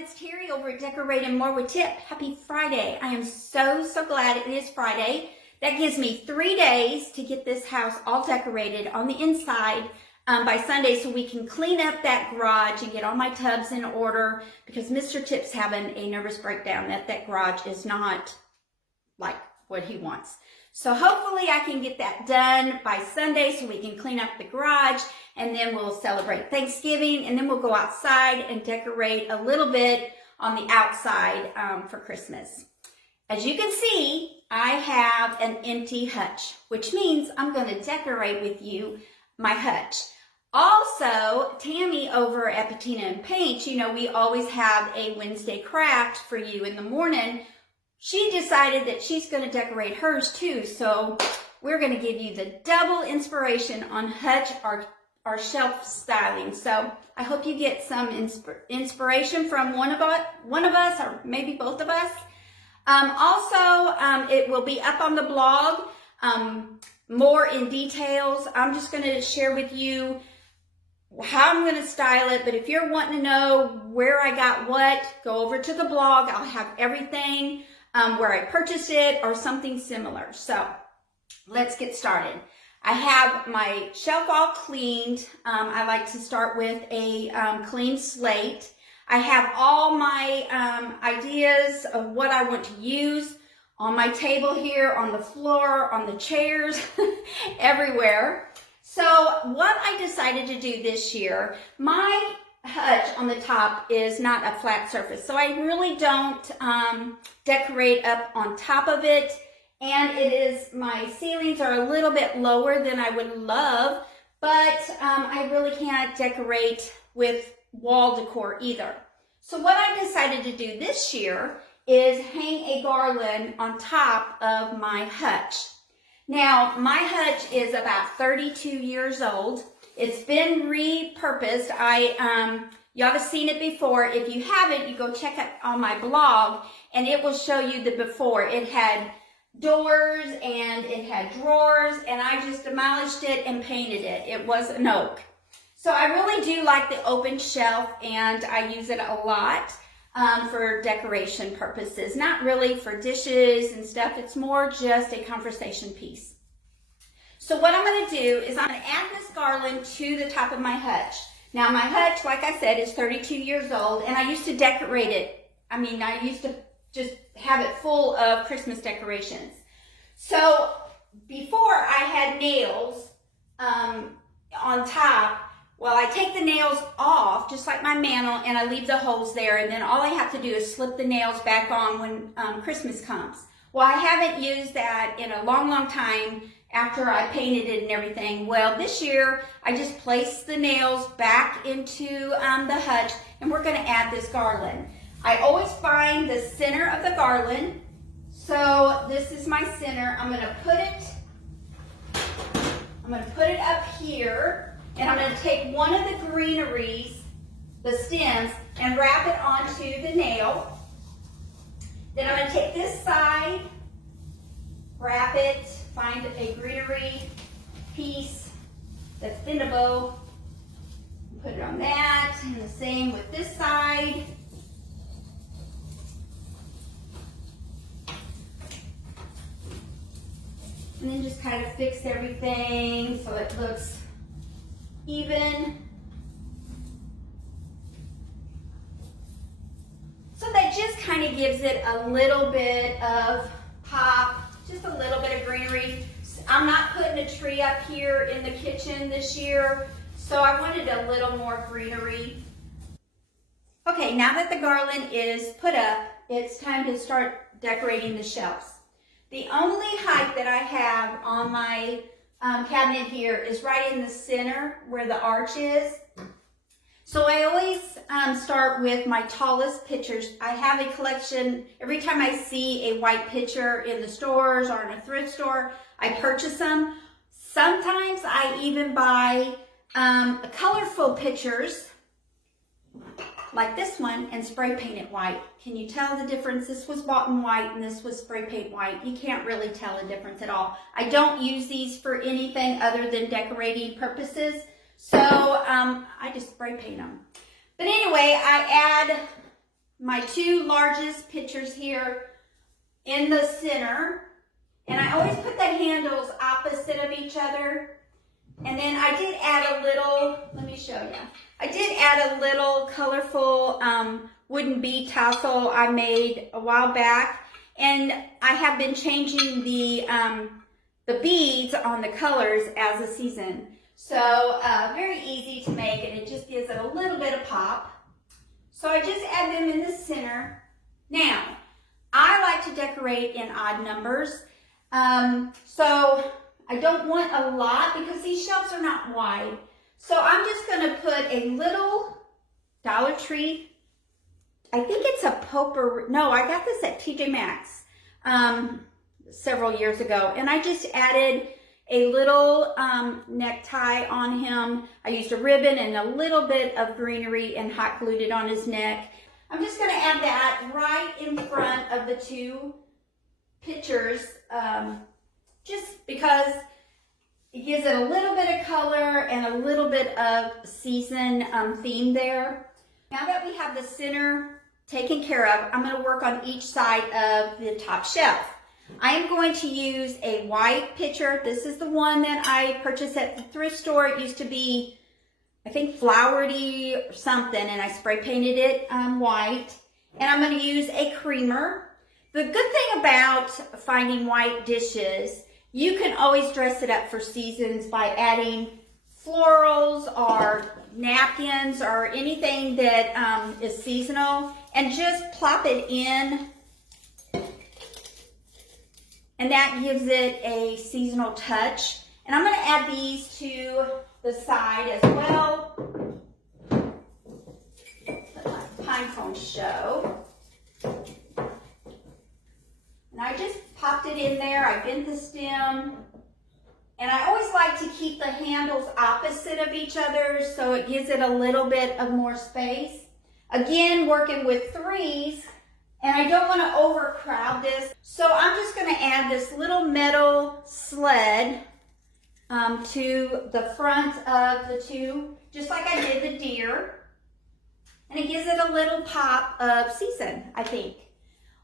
it's Terry over at Decorating More with Tip. Happy Friday. I am so glad it is Friday. That gives me 3 days to get this house all decorated on the inside by Sunday so we can clean up that garage and get all my tubs in order because Mr. Tip's having a nervous breakdown that garage is not like what he wants. So hopefully I can get that done by Sunday so we can clean up the garage, and then we'll celebrate Thanksgiving, and then we'll go outside and decorate a little bit on the outside for Christmas. As you can see, I have an empty hutch, which means I'm going to decorate with you my hutch. Also, Tammy over at Patina and Paint, you know, we always have a Wednesday craft for you in the morning. She decided that she's going to decorate hers too, so we're going to give you the double inspiration on Hutch, our shelf styling. So I hope you get some inspiration from one of us, or maybe both of us. It will be up on the blog, more in details. I'm just going to share with you how I'm going to style it, but if you're wanting to know where I got what, go over to the blog. I'll have everything. Where I purchased it or something similar. So let's get started. I have my shelf all cleaned. I like to start with a clean slate. I have all my ideas of what I want to use on my table here, on the floor, on the chairs, everywhere. So what I decided to do this year, my hutch on the top is not a flat surface, so I really don't decorate up on top of it, and my ceilings are a little bit lower than I would love, but I really can't decorate with wall decor either. So what I decided to do this year is hang a garland on top of my hutch. Now my hutch is about 32 years old. It's been repurposed. Y'all have seen it before. If you haven't, you go check it on my blog and it will show you the before. It had doors and it had drawers, and I just demolished it and painted it. It was an oak. So I really do like the open shelf, and I use it a lot for decoration purposes. Not really for dishes and stuff. It's more just a conversation piece. So what I'm going to do is I'm going to add this garland to the top of my hutch. Now my hutch, like I said, is 32 years old, and I used to decorate it. I used to just have it full of Christmas decorations. So before I had nails on top, well, I take the nails off, just like my mantle, and I leave the holes there, and then all I have to do is slip the nails back on when Christmas comes. Well, I haven't used that in a long time after I painted it and everything. Well, this year I just placed the nails back into the hutch, and we're going to add this garland. I always find the center of the garland. So this is my center. I'm going to put it up here, and I'm going to take one of the greeneries, the stems, and wrap it onto the nail. Then I'm going to take this side, wrap it, find a greenery piece that's bendable, put it on that, and the same with this side. And then just kind of fix everything so it looks even. So that just kind of gives it a little bit of pop. Just a little bit of greenery. I'm not putting a tree up here in the kitchen this year, so I wanted a little more greenery. Okay, now that the garland is put up, it's time to start decorating the shelves. The only height that I have on my cabinet here is right in the center where the arch is. So I always start with my tallest pictures. I have a collection. Every time I see a white picture in the stores or in a thrift store, I purchase them. Sometimes I even buy colorful pictures like this one and spray paint it white. Can you tell the difference? This was bought in white and this was spray paint white. You can't really tell a difference at all. I don't use these for anything other than decorating purposes. So I just spray paint them. But anyway, I add my two largest pictures here in the center. And I always put the handles opposite of each other. And then I did add a little, let me show you. I did add a little colorful wooden bead tassel I made a while back. And I have been changing the beads on the colors as the season. So very easy to make, and it just gives it a little bit of pop. So I just add them in the center. Now, I like to decorate in odd numbers. So I don't want a lot because these shelves are not wide. So I'm just going to put a little Dollar Tree. I think it's a potpourri. No, I got this at TJ Maxx several years ago. And I just added a little necktie on him. I used a ribbon and a little bit of greenery and hot glued it on his neck. I'm just going to add that right in front of the two pictures, just because it gives it a little bit of color and a little bit of season theme there. Now that we have the center taken care of, I'm going to work on each side of the top shelf. I am going to use a white picture. This is the one that I purchased at the thrift store. It used to be, I think, flowery or something, and I spray painted it white. And I'm going to use a creamer. The good thing about finding white dishes, you can always dress it up for seasons by adding florals or napkins or anything that is seasonal, and just plop it in. And that gives it a seasonal touch. And I'm going to add these to the side as well. Let my pine cone show. And I just popped it in there. I bent the stem. And I always like to keep the handles opposite of each other so it gives it a little bit of more space. Again, working with threes. And I don't want to overcrowd this. So I'm just going to add this little metal sled to the front of the two, just like I did the deer. And it gives it a little pop of season, I think.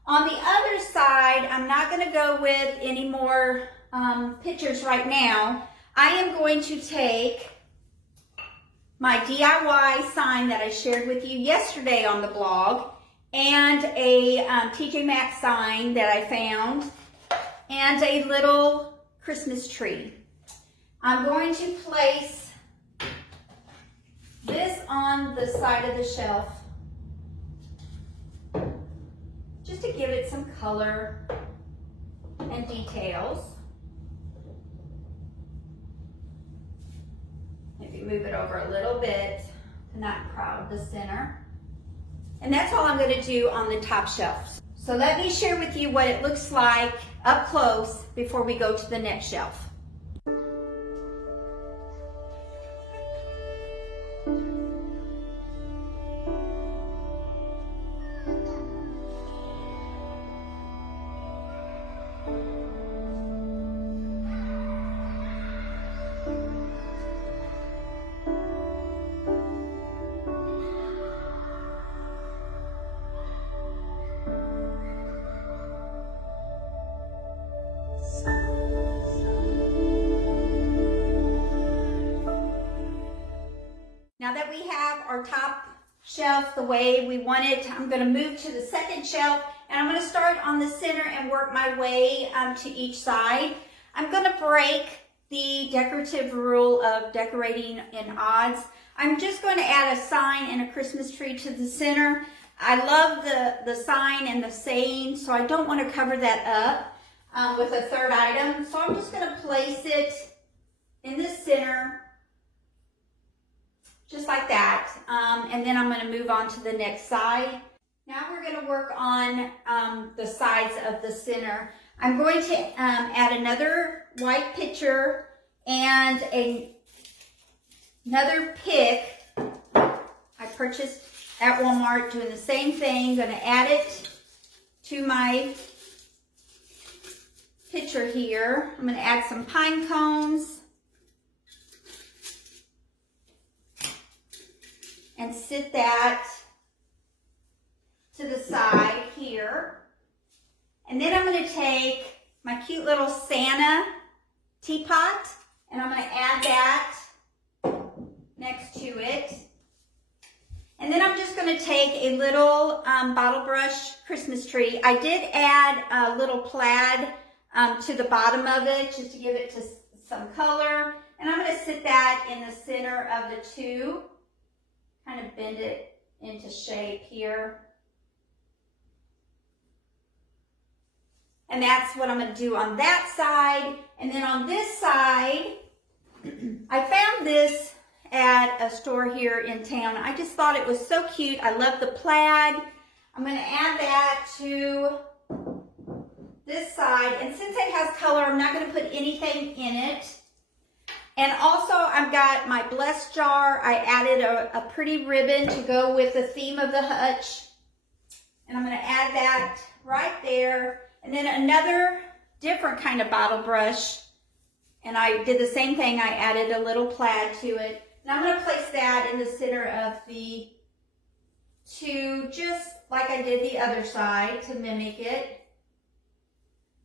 On the other side, I'm not going to go with any more pictures right now. I am going to take my DIY sign that I shared with you yesterday on the blog, and a TJ Maxx sign that I found, and a little Christmas tree. I'm going to place this on the side of the shelf just to give it some color and details. Maybe move it over a little bit to not crowd the center. And that's all I'm going to do on the top shelf. So let me share with you what it looks like up close before we go to the next shelf. Now that we have our top shelf the way we want it, I'm going to move to the second shelf, and I'm going to start on the center and work my way to each side. I'm going to break the decorative rule of decorating in odds. I'm just going to add a sign and a Christmas tree to the center. I love the sign and the saying, so I don't want to cover that up with a third item. So I'm just going to place it in the center, just like that, and then I'm going to move on to the next side. Now we're going to work on the sides of the center. I'm going to add another white picture and another pick I purchased at Walmart, doing the same thing. Going to add it to my picture here. I'm going to add some pine cones and sit that to the side here. And then I'm going to take my cute little Santa teapot, and I'm going to add that next to it. And then I'm just going to take a little bottle brush Christmas tree. I did add a little plaid to the bottom of it just to give it some color. And I'm going to sit that in the center of the two, kind of bend it into shape here. And that's what I'm going to do on that side. And then on this side, I found this at a store here in town. I just thought it was so cute. I love the plaid. I'm going to add that to this side. And since it has color, I'm not going to put anything in it. And also, I've got my bless jar. I added a pretty ribbon to go with the theme of the hutch. And I'm going to add that right there. And then another different kind of bottle brush. And I did the same thing. I added a little plaid to it. And I'm going to place that in the center of the two, just like I did the other side to mimic it.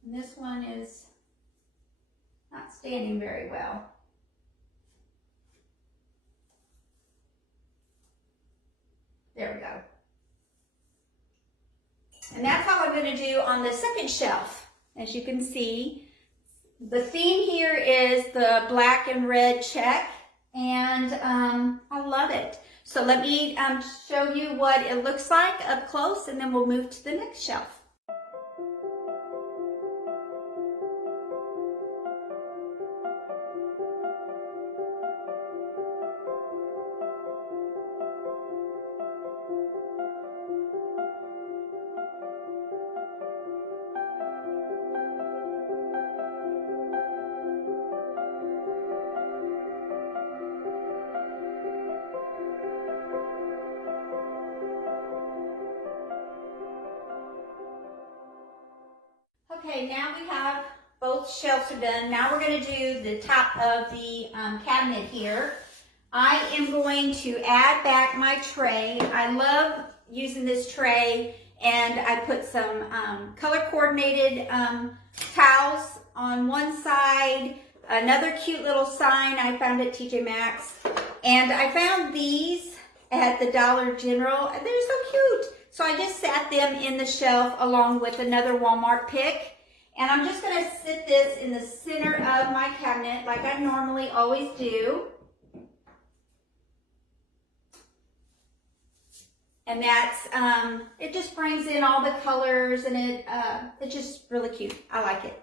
And this one is not standing very well. There we go. And that's how I'm going to do on the second shelf. As you can see, the theme here is the black and red check. And I love it. So let me show you what it looks like up close, and then we'll move to the next shelf. Okay, now we have both shelves are done. Now we're going to do the top of the cabinet here. I am going to add back my tray. I love using this tray, and I put some color coordinated towels on one side, another cute little sign I found at TJ Maxx, and I found these at the Dollar General. They're so cute. So I just sat them in the shelf along with another Walmart pick. And I'm just going to sit this in the center of my cabinet like I normally always do. And that's, it just brings in all the colors, and it's just really cute. I like it.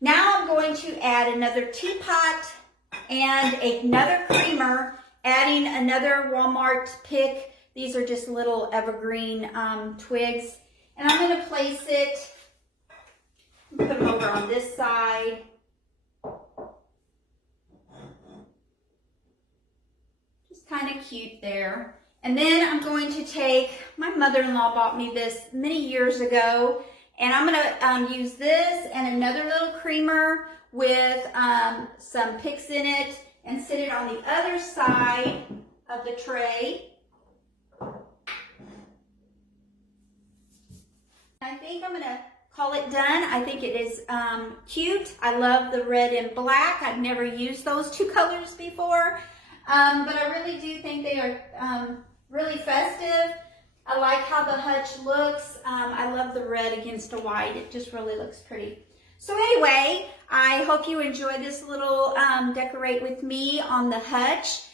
Now I'm going to add another teapot and another creamer, adding another Walmart pick. These are just little evergreen twigs. And I'm going to place it, put them over on this side. Just kind of cute there. And then I'm going to take, my mother-in-law bought me this many years ago, and I'm going to use this and another little creamer with some picks in it and sit it on the other side of the tray. I think I'm going to call it done. I think it is cute. I love the red and black. I've never used those two colors before, but I really do think they are really festive. I like how the hutch looks. I love the red against the white. It just really looks pretty. So anyway, I hope you enjoyed this little decorate with me on the hutch.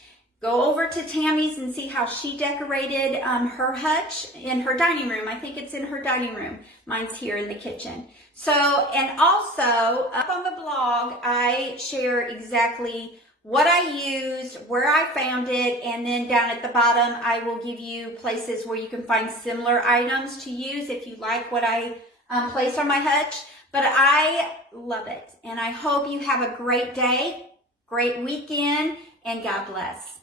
Go over to Tammy's and see how she decorated her hutch in her dining room. I think it's in her dining room. Mine's here in the kitchen. So, and also up on the blog, I share exactly what I used, where I found it, and then down at the bottom, I will give you places where you can find similar items to use if you like what I placed on my hutch. But I love it, and I hope you have a great day, great weekend, and God bless.